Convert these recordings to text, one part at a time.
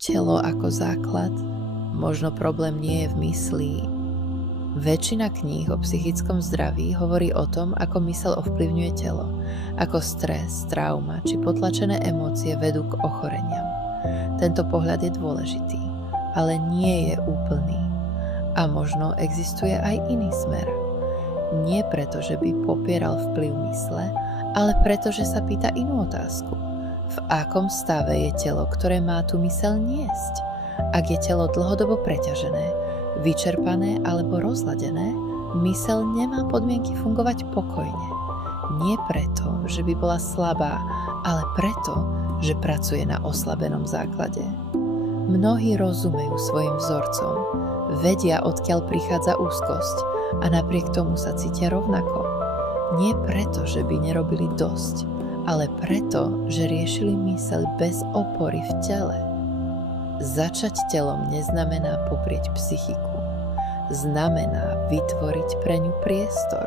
Telo ako základ? Možno problém nie je v mysli. Väčšina kníh o psychickom zdraví hovorí o tom, ako myseľ ovplyvňuje telo, ako stres, trauma či potlačené emócie vedú k ochoreniam. Tento pohľad je dôležitý, ale nie je úplný. A možno existuje aj iný smer. Nie preto, že by popieral vplyv mysle, ale preto, že sa pýta inú otázku. V akom stave je telo, ktoré má tú myseľ niesť? Ak je telo dlhodobo preťažené, vyčerpané alebo rozladené, myseľ nemá podmienky fungovať pokojne. Nie preto, že by bola slabá, ale preto, že pracuje na oslabenom základe. Mnohí rozumejú svojim vzorcom, vedia, odkiaľ prichádza úzkosť a napriek tomu sa cítia rovnako. Nie preto, že by nerobili dosť, ale preto, že riešili myseľ bez opory v tele. Začať telom neznamená poprieť psychiku. Znamená vytvoriť pre ňu priestor.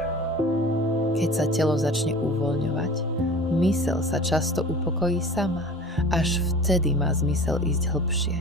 Keď sa telo začne uvoľňovať, myseľ sa často upokojí sama, až vtedy má zmysel ísť hlbšie.